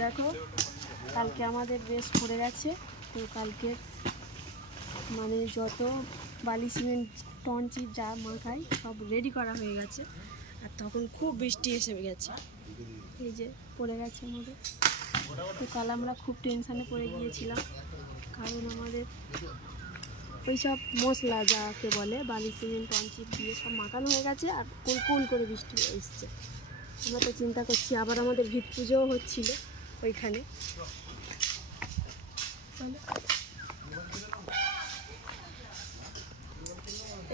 দেখো কালকে আমাদের বেশ পড়ে গেছে, তো কালকে মানে যত বালি সিমেন্ট টনচিপ যা মাখায় সব রেডি করা হয়ে গেছে। আর তখন খুব বৃষ্টি এসে গেছে, এই যে পড়ে গেছে আমাদের। তো কাল আমরা খুব টেনশানে পড়ে গিয়েছিলাম, কারণ আমাদের ওই সব মশলা যাকে বলে বালি সিমেন্ট টনচিপ দিয়ে সব মাখানো হয়ে গেছে, আর কুল করে বৃষ্টি এসছে। আমরা তো চিন্তা করছি, আবার আমাদের ভিত পুজোও হচ্ছিল ওইখানে।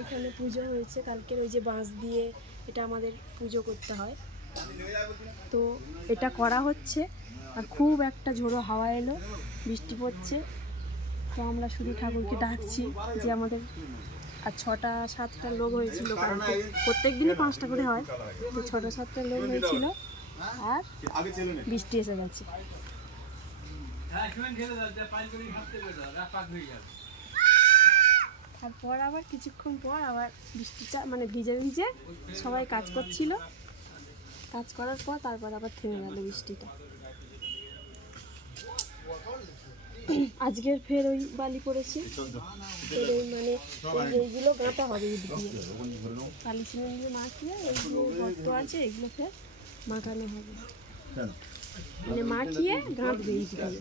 এখানে পুজো হয়েছে কালকের, ওই যে বাঁশ দিয়ে এটা আমাদের পুজো করতে হয়, তো এটা করা হচ্ছে। আর খুব একটা ঝোড়ো হাওয়া এলো, বৃষ্টি পড়ছে। তো আমরা শুধু ঠাকুরকে ডাকছি যে আমাদের, আর 6টা-7টা লোক হয়েছিল, কারণ প্রত্যেক দিনই 5টা করে হয়, তো 6টা-7টা লোক হয়েছিল। আর বৃষ্টি এসে গেছে। তারপর আবার কিছুক্ষণ পর আবার বৃষ্টিটা মানে ভিজে ভিজে সবাই কাজ করছিল, কাজ করার পর তারপর আবার থেমে গেল বৃষ্টিটা। আজকের ফের ওই বালি পড়েছে, ফের ওই মানে এইগুলো গাঁথা হবে ইট দিয়ে, বালি সিমেন্ট দিয়ে মাখিয়ে এইগুলো গর্ত আছে, এগুলো ফের মাখানো হবে, মানে মাখিয়ে গাঁথবে ইট দিয়ে।